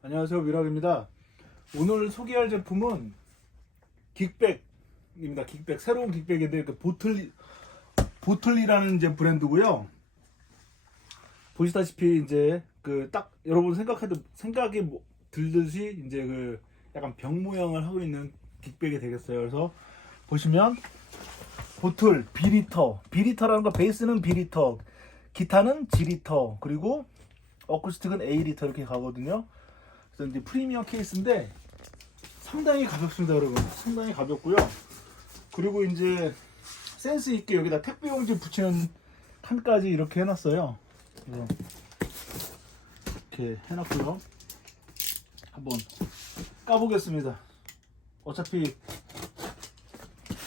안녕하세요 미락입니다. 오늘 소개할 제품은 긱백입니다. 긱백 새로운 긱백인데 그 보틀 보틀리라는 이제 브랜드고요. 보시다시피 이제 그 딱 여러분 생각해도 생각이 뭐 들듯이 이제 그 약간 병 모양을 하고 있는 긱백이 되겠어요. 그래서 보시면 보틀 비리터 비리터라는 거 베이스는 비리터 기타는 G리터 그리고 어쿠스틱은 A리터 이렇게 가거든요. 이제 프리미엄 케이스인데 상당히 가볍습니다, 여러분. 상당히 가볍고요. 그리고 이제 센스 있게 여기다 택배 용지 붙이는 칸까지 이렇게 해놨어요. 이렇게 해놨고요. 한번 까보겠습니다. 어차피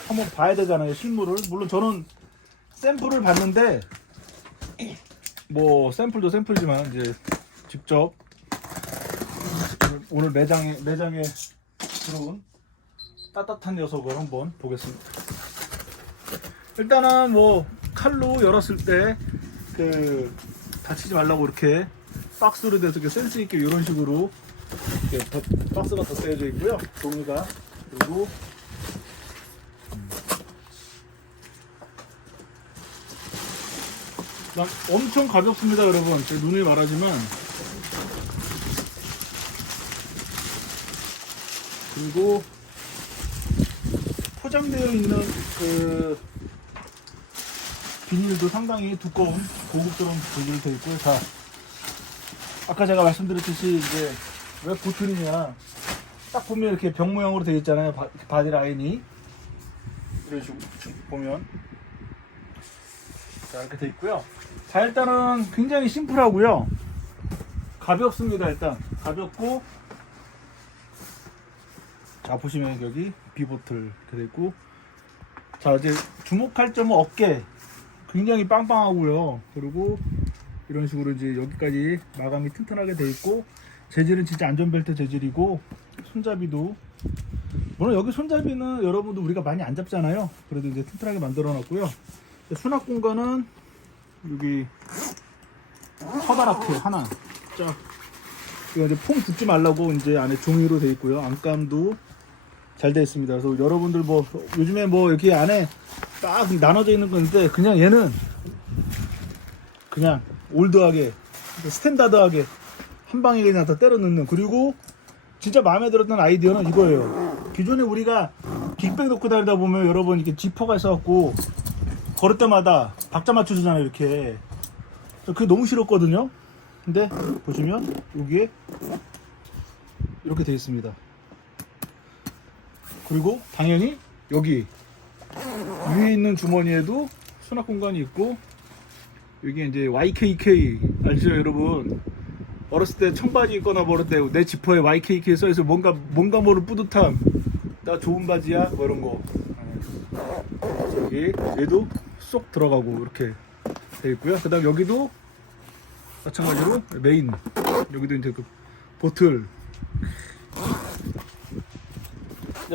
한번 봐야 되잖아요, 실물을. 물론 저는 샘플을 봤는데 뭐 샘플도 샘플이지만 이제 직접 오늘 매장에 매장에 들어온 따뜻한 녀석을 한번 보겠습니다. 일단은 뭐 칼로 열었을 때 그 다치지 말라고 이렇게 박스로 돼서 이렇게 센스 있게 이런 식으로 이렇게 더- 박스가 덧대어져 있고요. 종이가 그리고 난 엄청 가볍습니다, 여러분. 제 눈이 말하지만 그리고 포장되어 있는 그 비닐도 상당히 두꺼운 고급스러운 비닐이 되어 있고요. 자, 아까 제가 말씀드렸듯이 이제 왜 보틀이냐 딱 보면 이렇게 병 모양으로 되어 있잖아요. 바, 바디 라인이 이런 식으로 쭉 보면 자 이렇게 되어 있고요. 자 일단은 굉장히 심플하고요. 가볍습니다. 일단 가볍고 자 보시면 여기 비보틀 이렇게 있고 자 이제 주목할 점은 어깨 굉장히 빵빵하고요. 그리고 이런 식으로 이제 여기까지 마감이 튼튼하게 되어 있고 재질은 진짜 안전벨트 재질이고 손잡이도 물론 여기 손잡이는 여러분도 우리가 많이 안 잡잖아요. 그래도 이제 튼튼하게 만들어 놨고요. 수납 공간은 여기 커다랗게 하나 쫙 이거 이제 폼 붙지 말라고 이제 안에 종이로 되어 있고요. 안감도 잘 되어 있습니다. 그래서 여러분들 뭐 요즘에 뭐 이렇게 안에 딱 나눠져 있는 건데 그냥 얘는 그냥 올드하게 스탠다드하게 한 방에 그냥 다 때려 넣는 그리고 진짜 마음에 들었던 아이디어는 이거예요. 기존에 우리가 빅백 놓고 다니다 보면 여러분 이렇게 지퍼가 있어갖고 걸을 때마다 박자 맞춰주잖아요 이렇게 그게 너무 싫었거든요 근데 보시면 여기에 이렇게 되어 있습니다 그리고 당연히 여기 위에 있는 주머니에도 수납 공간이 있고 여기 이제 YKK 알죠 여러분? 어렸을 때 청바지 입거나 모를 때내 지퍼에 YKK 써있어. 뭔가 뭔가 모를 뿌듯함. 나 좋은 바지야? 뭐 이런 거. 여기 얘도 쏙 들어가고 이렇게 돼 있고요. 그 다음 여기도 마찬가지로 메인 여기도 이제 그 보틀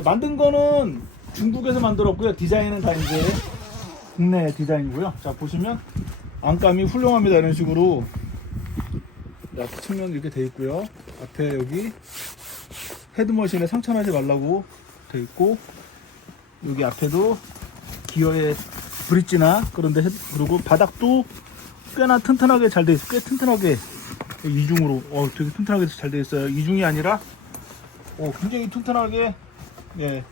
만든 거는 중국에서 만들었고요. 디자인은 다 이제 국내 디자인이고요. 자 보시면 안감이 훌륭합니다. 이런 식으로. 네, 앞에 측면 이렇게 돼 있고요. 앞에 여기 헤드머신에 상처나지 말라고 돼 있고 여기 앞에도 기어의 브릿지나 그런데 그리고 바닥도 꽤나 튼튼하게 잘 돼 있어 꽤 튼튼하게 이중으로 어 되게 튼튼하게 잘 돼 있어요. 이중이 아니라 어 굉장히 튼튼하게 예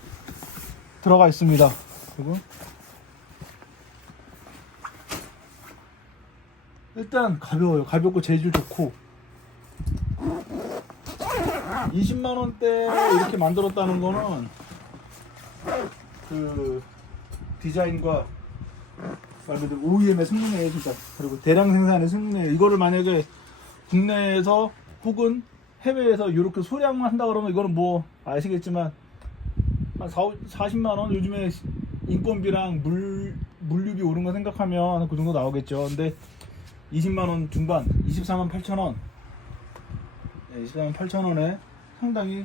들어가 있습니다. 그리고 일단 가벼워요. 가볍고 재질 좋고. 20만 원대 이렇게 만들었다는 거는 그 디자인과 말 그대로 OEM의 승리네요 진짜. 그리고 대량 생산의 승리네요. 이거를 만약에 국내에서 혹은 해외에서 이렇게 소량만 한다 그러면 이거는 뭐 아시겠지만 한 4, 40만 원 요즘에 인건비랑 물 물류비 오른 거 생각하면 그 정도 나오겠죠 근데 20만 원 중반 24만 8천 원 네, 24만 8천 원에 상당히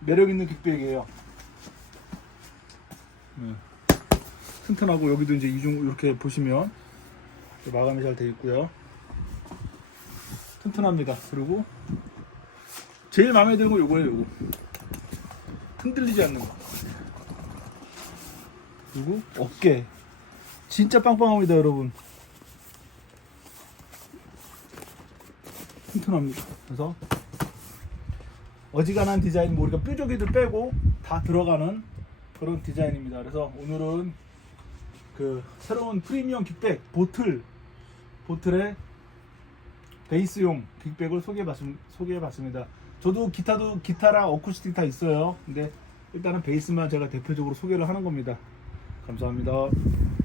매력 있는 빅백이에요 네. 튼튼하고 여기도 이제 이중 이렇게 보시면 마감이 잘 돼 있고요. 튼튼합니다. 그리고 제일 마음에 드는 거 요거예요 요거 흔들리지 않는 거 그리고 어깨 진짜 빵빵합니다 여러분 튼튼합니다 그래서 어지간한 디자인 뭐 우리가 뾰족이들 빼고 다 들어가는 그런 디자인입니다 그래서 오늘은 그 새로운 프리미엄 킥백 보틀 보틀의 베이스용 빅백을 소개해봤습, 소개해봤습니다. 저도 기타도 기타랑 어쿠스틱 다 있어요. 근데 일단은 베이스만 제가 대표적으로 소개를 하는 겁니다. 감사합니다.